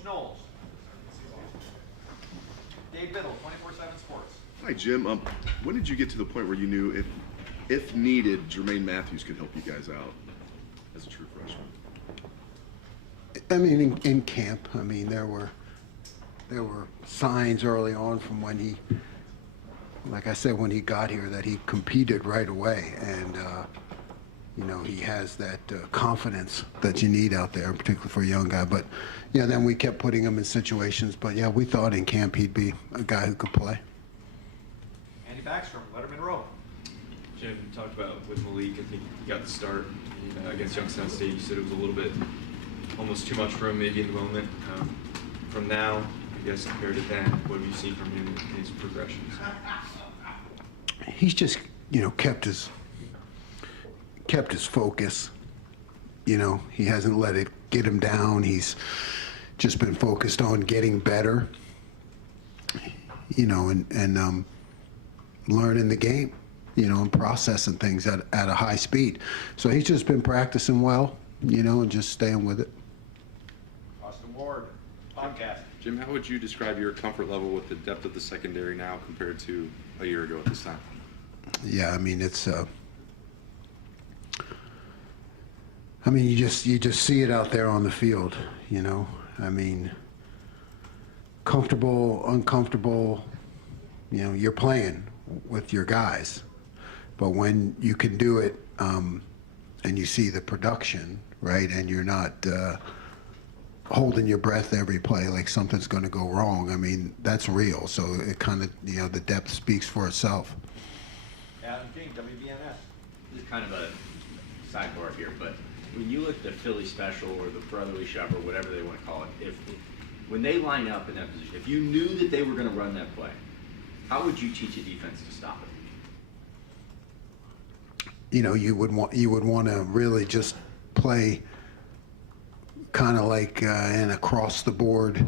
Coach Knowles. Dave Biddle, 24/7 Sports. Hi, Jim. When did you get to the point where you knew if needed, Jermaine Matthews could help you guys out as a true freshman? I mean, in camp, I mean, there were signs early on from when he, like I said, when he got here, that he competed right away, and you know, he has that confidence that you need out there, particularly for a young guy. But yeah, then we kept putting him in situations. But yeah, we thought in camp he'd be a guy who could play. Andy Backstrom, Letterman Row. Jim, you talked about with Malik, I think he got the start against Youngstown State. You said it was a little bit, almost too much for him maybe in the moment. From now, I guess compared to then, what have you seen from him in his progressions? He's just, you know, kept his focus. You know, he hasn't let it get him down. He's just been focused on getting better, you know, and learning the game, you know, and processing things at a high speed. So he's just been practicing well, you know, and just staying with it. Austin Ward, podcast. Jim, how would you describe your comfort level with the depth of the secondary now compared to a year ago at this time? Yeah, I mean, it's I mean, you just see it out there on the field, you know. I mean, comfortable, uncomfortable, you know, you're playing with your guys. But when you can do it and you see the production, right, and you're not holding your breath every play like something's going to go wrong, I mean, that's real. So it kind of, you know, the depth speaks for itself. Adam King, WBNS. This is kind of a sidebar here, but when you look at the Philly special or the brotherly shove or whatever they want to call it, when they line up in that position, if you knew that they were going to run that play, how would you teach a defense to stop it? You know, you would want to really just play kind of like an across the board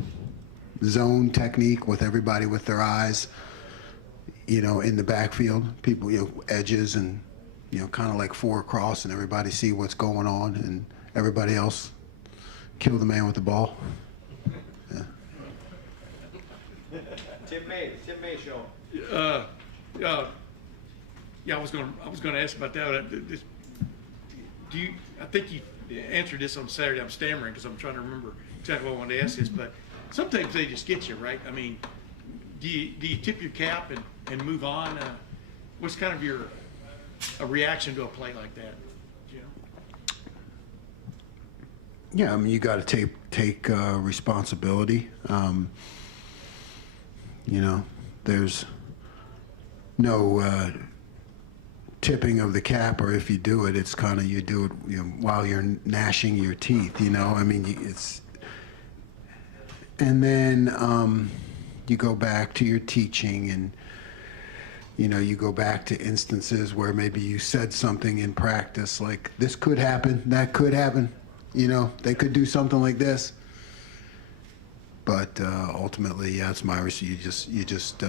zone technique with everybody with their eyes, you know, in the backfield, people, you know, edges, and, you know, kind of like 4 across, and everybody see what's going on, and everybody else kill the man with the ball. Yeah. Tim May show. Yeah, I was gonna ask about that. I think you answered this on Saturday. I'm stammering because I'm trying to remember exactly what I wanted to ask this, but sometimes they just get you, right? I mean, do you tip your cap and move on? What's kind of your reaction to a play like that? You know? Yeah, I mean, you got to take responsibility. You know, there's no tipping of the cap, or if you do it, it's kind of, you do it, you know, while you're gnashing your teeth. You know, I mean, it's, and then you go back to your teaching, and you know, you go back to instances where maybe you said something in practice like, this could happen, that could happen, you know, they could do something like this. But ultimately, yeah, it's my risk. You just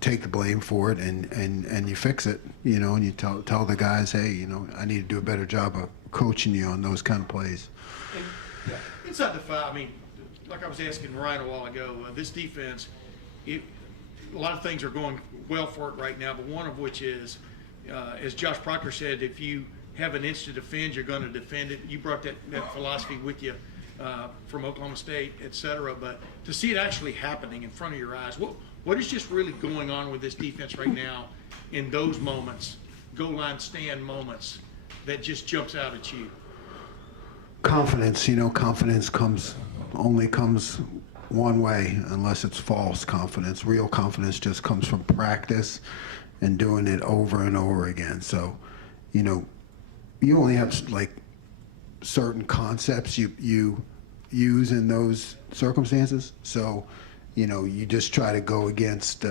take the blame for it, and you fix it, you know, and you tell the guys, hey, you know, I need to do a better job of coaching you on those kind of plays. And, yeah, inside the 5, I mean, like I was asking Ryan a while ago, this defense, a lot of things are going well for it right now, but one of which is, as Josh Proctor said, if you have an inch to defend, you're going to defend it. You brought that philosophy with you from Oklahoma State, et cetera, but to see it actually happening in front of your eyes, what is just really going on with this defense right now in those moments, goal line stand moments, that just jumps out at you? Confidence, you know, confidence only comes one way, unless it's false confidence. Real confidence just comes from practice and doing it over and over again. So, you know, you only have like certain concepts you use in those circumstances. So, you know, you just try to go against,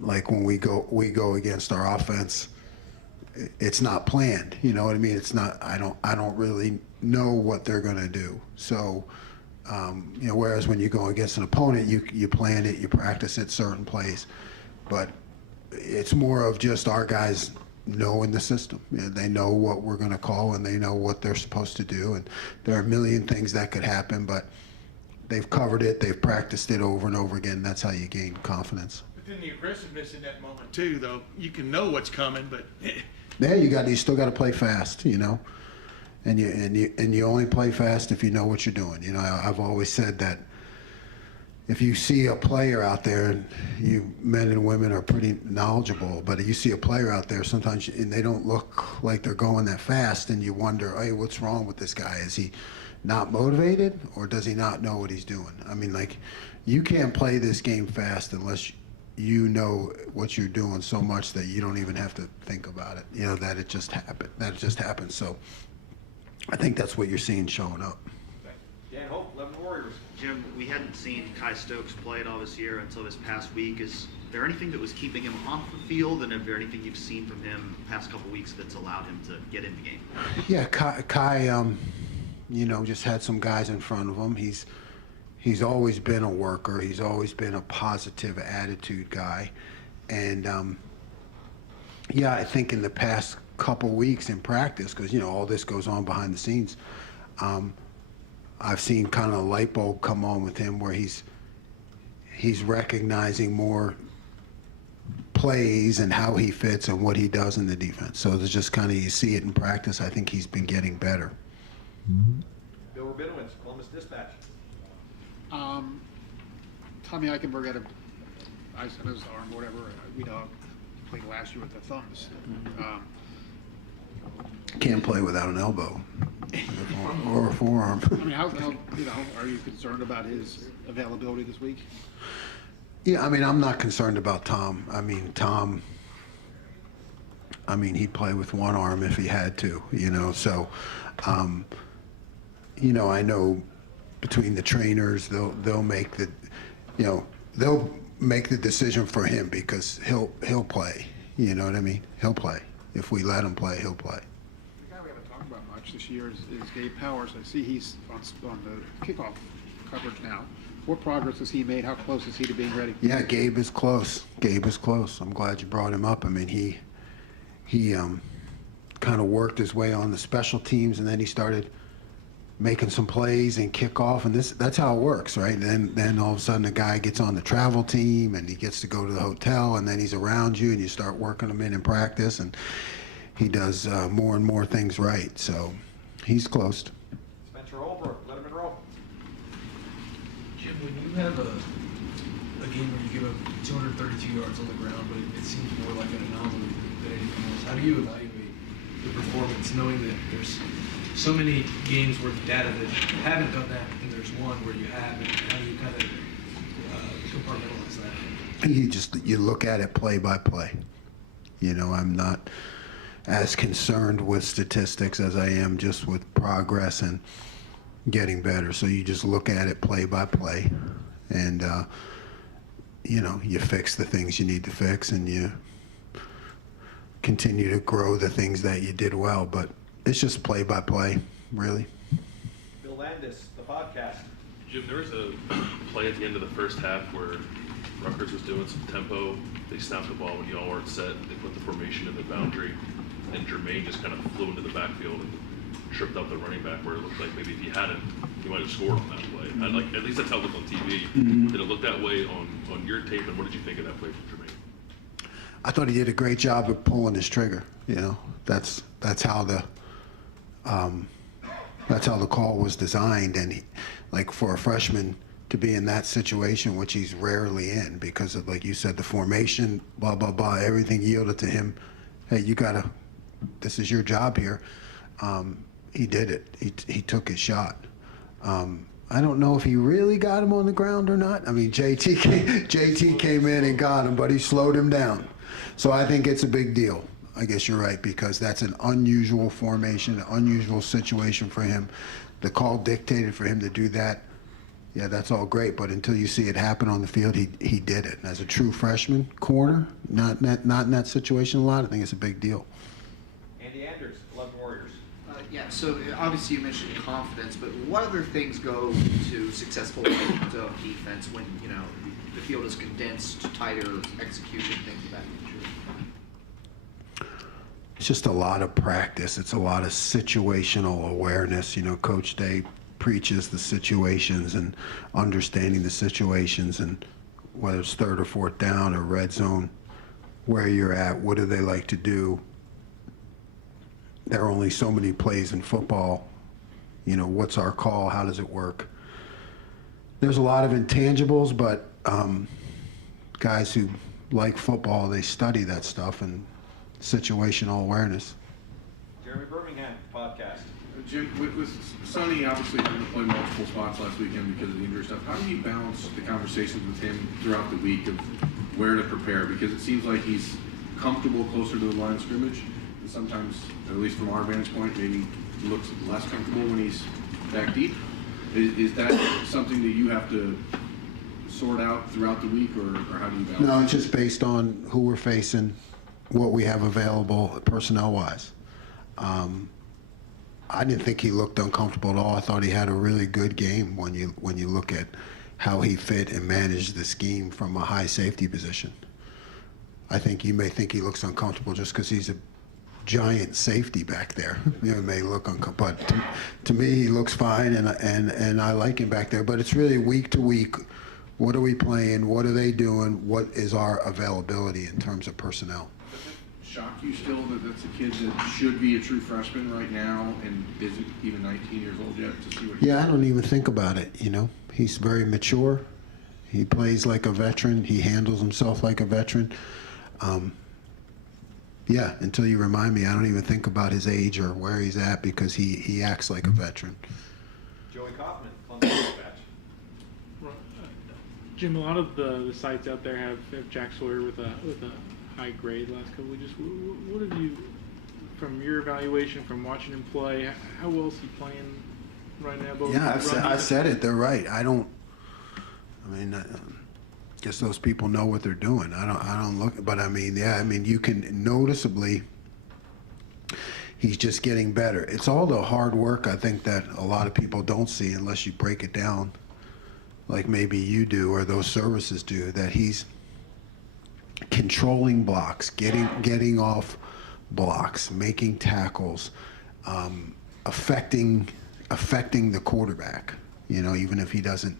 like when we go against our offense, it's not planned. You know what I mean? It's not. I don't really know what they're gonna do. So, you know, whereas when you go against an opponent, you plan it, you practice it, certain plays, but it's more of just our guys knowing the system. You know, they know what we're going to call, and they know what they're supposed to do. And there are a million things that could happen, but they've covered it. They've practiced it over and over again. That's how you gain confidence. But then the aggressiveness in that moment too, though, you can know what's coming, but Yeah, you still got to play fast, you know, and you only play fast if you know what you're doing. You know, I've always said that if you see a player out there, and you men and women are pretty knowledgeable, but you see a player out there sometimes and they don't look like they're going that fast, and you wonder, hey, what's wrong with this guy? Is he not motivated, or does he not know what he's doing? I mean, like, you can't play this game fast unless you know what you're doing so much that you don't even have to think about it. You know, that it just happened. That it just happened. So I think that's what you're seeing showing up. Dan Hope, 11 Warriors. Jim, we hadn't seen Kai Stokes play at all this year until this past week. Is there anything that was keeping him off the field, and is there anything you've seen from him the past couple weeks that's allowed him to get in the game? Yeah, Kai you know, just had some guys in front of him. He's always been a worker. He's always been a positive attitude guy. And, yeah, I think in the past couple weeks in practice, because, you know, all this goes on behind the scenes, I've seen kind of a light bulb come on with him where he's recognizing more plays and how he fits and what he does in the defense. So there's just kind of, you see it in practice. I think he's been getting better. Bill Rabinowitz, Columbus Dispatch. Tommy Eichenberg had ice on his arm, whatever. We know he played last year with the thumbs. Can't play without an elbow or a forearm. I mean, how you know, are you concerned about his availability this week? Yeah, I mean, I'm not concerned about Tom. I mean, he'd play with one arm if he had to, you know. So, you know, I know between the trainers, they'll make the, you know, they'll make the decision for him because he'll play. You know what I mean? He'll play. If we let him play, he'll play. The guy we haven't talked about much this year is Gabe Powers. I see he's on the kickoff coverage now. What progress has he made? How close is he to being ready? Yeah, Gabe is close. I'm glad you brought him up. I mean, he kind of worked his way on the special teams, and then he started making some plays and kickoff, and that's how it works, right? And then all of a sudden the guy gets on the travel team, and he gets to go to the hotel, and then he's around you, and you start working him in practice, and he does more and more things right. So he's close. Spencer Holbrook, Letterman Row. Jim, when you have a game where you give up 232 yards on the ground, but it seems more like an anomaly than anything else, how do you evaluate the performance, knowing that there's so many games where the data that haven't done that, and there's one where you have, and how do you kind of compartmentalize that? You look at it play by play. You know, I'm not as concerned with statistics as I am just with progress and getting better. So you just look at it play by play, and you know, you fix the things you need to fix, and you continue to grow the things that you did well. But it's just play by play, really. Bill Landis, the podcast. Jim, there was a play at the end of the first half where Rutgers was doing some tempo. They snapped the ball when y'all weren't set. They put the formation in the boundary, and Jermaine just kind of flew into the backfield and tripped up the running back, where it looked like maybe if he hadn't, he might have scored on that play. At least that's how it looked on TV. Mm-hmm. Did it look that way on your tape, and what did you think of that play from Jermaine? I thought he did a great job of pulling his trigger. You know, that's how the call was designed, and like for a freshman to be in that situation, which he's rarely in, because of, like you said, the formation, blah blah blah, everything yielded to him. Hey, this is your job here. He did it. He took his shot. I don't know if he really got him on the ground or not. I mean, JT came in and got him, but he slowed him down. So I think it's a big deal. I guess you're right, because that's an unusual formation, an unusual situation for him. The call dictated for him to do that. Yeah, that's all great, but until you see it happen on the field, he did it. And as a true freshman corner, not in that situation a lot, I think it's a big deal. Andy Andrews, 11 Warriors. Yeah, so obviously you mentioned confidence, but what other things go to successful zone defense when, you know, the field is condensed, tighter execution, things of that nature? it's just a lot of practice. It's a lot of situational awareness. Coach Day preaches the situations and understanding the situations, and whether it's third or fourth down or red zone, where you're at, what do they like to do? There are only so many plays in football. What's our call? How does it work? There's a lot of intangibles, but guys who like football, they study that stuff and situational awareness. Jeremy Birmingham, podcast. Jim, with Sonny obviously having to play multiple spots last weekend because of the injury stuff, how do you balance the conversations with him throughout the week of where to prepare? Because it seems like he's comfortable closer to the line of scrimmage, and sometimes, at least from our vantage point, maybe looks less comfortable when he's back deep. Is that something that you have to sort out throughout the week, or how do you balance? No, it's just based on who we're facing, what we have available personnel-wise. I didn't think he looked uncomfortable at all. I thought he had a really good game when you look at how he fit and managed the scheme from a high safety position. I think you may think he looks uncomfortable just because he's a giant safety back there. It may look uncomfortable, but to me he looks fine, and I like him back there. But it's really week to week. What are we playing? What are they doing? What is our availability in terms of personnel? Shock you still that that's a kid that should be a true freshman right now and isn't even 19 years old yet to see what Yeah, I don't even think about it. He's very mature. He plays like a veteran. He handles himself like a veteran. Yeah, until you remind me, I don't even think about his age or where he's at because he acts like a veteran. Joey Kaufman, Columbus Dispatch. Jim, a lot of the sites out there have Jack Sawyer with a high grade last couple of weeks. What have you, from your evaluation, from watching him play, how well is he playing right now? Yeah, I've said it. They're right. I guess those people know what they're doing. I don't look, but you can noticeably, he's just getting better. It's all the hard work, I think, that a lot of people don't see unless you break it down, like maybe you do or those services do, that he's controlling blocks, getting off blocks, making tackles, affecting the quarterback. Even if he doesn't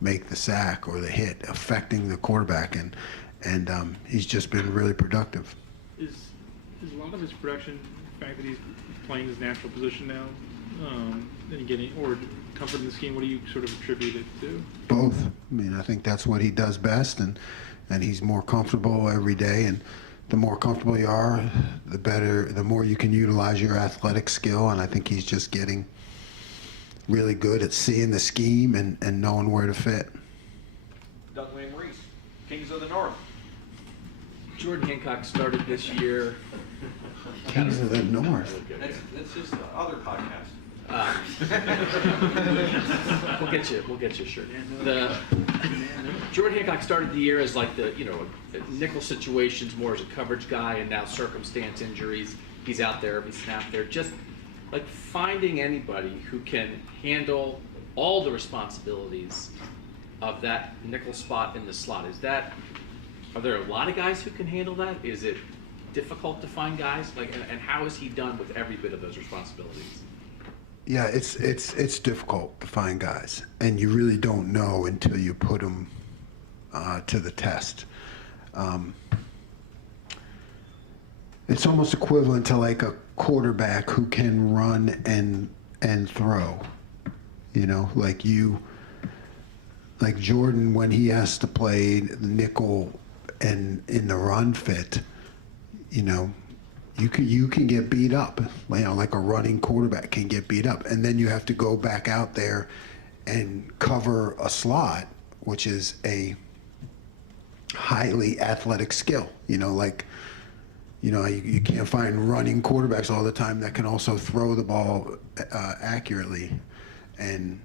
make the sack or the hit, affecting the quarterback, and he's just been really productive. Is a lot of his production the fact that he's playing his natural position now, and getting or comfort in the scheme? What do you sort of attribute it to? Both. I think that's what he does best, and he's more comfortable every day. And the more comfortable you are, the better, the more you can utilize your athletic skill. And I think he's just getting really good at seeing the scheme and knowing where to fit. Doug William Reese, Kings of the North. Jordan Hancock started this year. Kings of the North. That's just the other podcast. We'll get you a shirt. Jordan Hancock started the year as like the nickel situations, more as a coverage guy, and now circumstance injuries. He's out there every snap there. Just like finding anybody who can handle all the responsibilities of that nickel spot in the slot. Are there a lot of guys who can handle that? Is it difficult to find guys? And how is he done with every bit of those responsibilities? Yeah, it's difficult to find guys, and you really don't know until you put them to the test. It's almost equivalent to like a quarterback who can run and throw. Like Jordan, when he has to play the nickel and in the run fit, you can get beat up. Like a running quarterback can get beat up, and then you have to go back out there and cover a slot, which is a highly athletic skill. You can't find running quarterbacks all the time that can also throw the ball accurately, and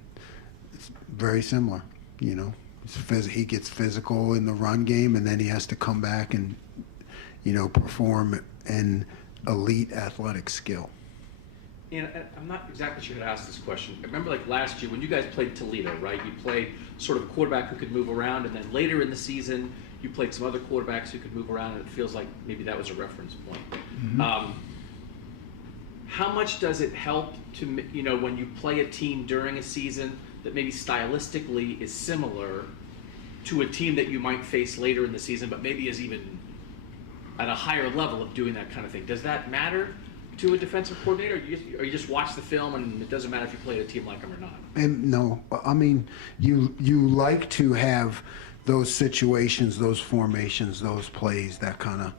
it's very similar. He gets physical in the run game, and then he has to come back and perform an elite athletic skill. And I'm not exactly sure how to ask this question. I remember like last year when you guys played Toledo, right? You played sort of a quarterback who could move around, and then later in the season you played some other quarterbacks who could move around, and it feels like maybe that was a reference point. Mm-hmm. how much does it help to, when you play a team during a season that maybe stylistically is similar to a team that you might face later in the season, but maybe is even at a higher level of doing that kind of thing? Does that matter to a defensive coordinator, or you just watch the film and it doesn't matter if you play a team like them or not? And no, I mean, you like to have those situations, those formations, those plays, that kind of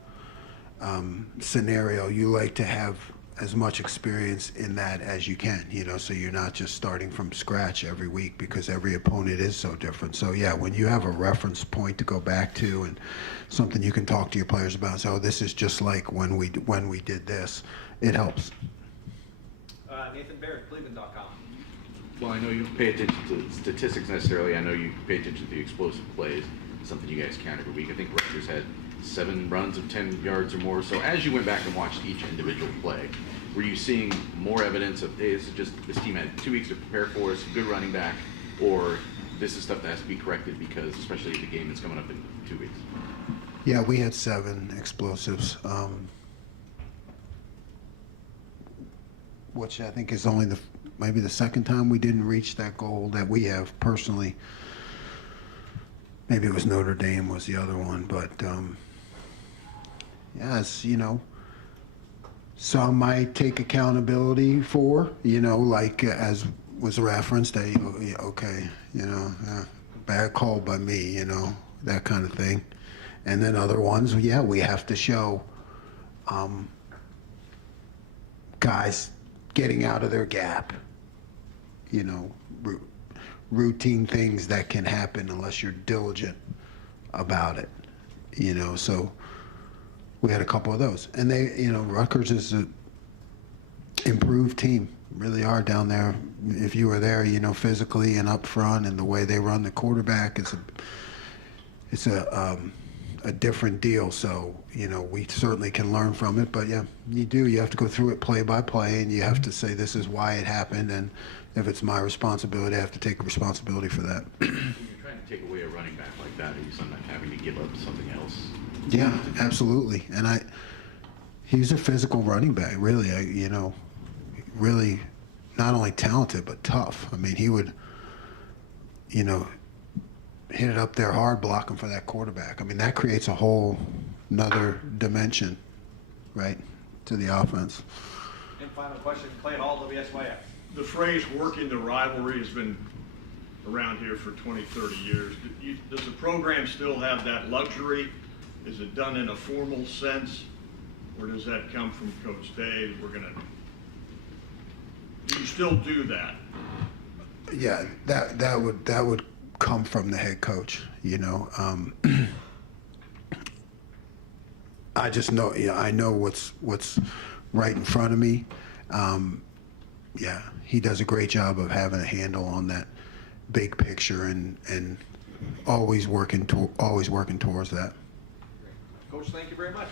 scenario. You like to have as much experience in that as you can, so you're not just starting from scratch every week, because every opponent is so different. So yeah, when you have a reference point to go back to and something you can talk to your players about, so this is just like when we did this, it helps. Nathan Barrett, Cleveland.com. Well, I know you don't pay attention to statistics necessarily. I know you pay attention to the explosive plays, something you guys count every week. I think Rutgers had 7 runs of 10 yards or more. So as you went back and watched each individual play, were you seeing more evidence of, hey, this team had 2 weeks to prepare for us, good running back, or this is stuff that has to be corrected because, especially the game that's coming up in 2 weeks? Yeah, we had 7 explosives, which I think is only maybe the second time we didn't reach that goal that we have personally. Maybe it was Notre Dame was the other one, but yeah, it's, some might take accountability for, like as was referenced, okay, bad call by me, that kind of thing. And then other ones, yeah, we have to show guys getting out of their gap, routine things that can happen unless you're diligent about it, so we had a couple of those. And they, Rutgers is an improved team, really are down there. If you were there, physically and up front, and the way they run the quarterback, it's a different deal. So, we certainly can learn from it, but yeah, you have to go through it play by play, and you have to say, this is why it happened. And if it's my responsibility, I have to take responsibility for that. When you're trying to take away a running back like that, are you sometimes having to give up something else? Yeah, absolutely. And he's a physical running back, really. Really not only talented, but tough. I mean, he would, hit it up there hard, blocking for that quarterback. I mean, that creates a whole another dimension, right, to the offense. And final question, Clay Hall, WSYF. The phrase "working the rivalry" has been around here for 20, 30 years. Does the program still have that luxury? Is it done in a formal sense, or does that come from Coach Dave? Do you still do that? Yeah, that would come from the head coach. I just know, I know what's right in front of me. Yeah, he does a great job of having a handle on that big picture and always working towards that. Coach, thank you very much.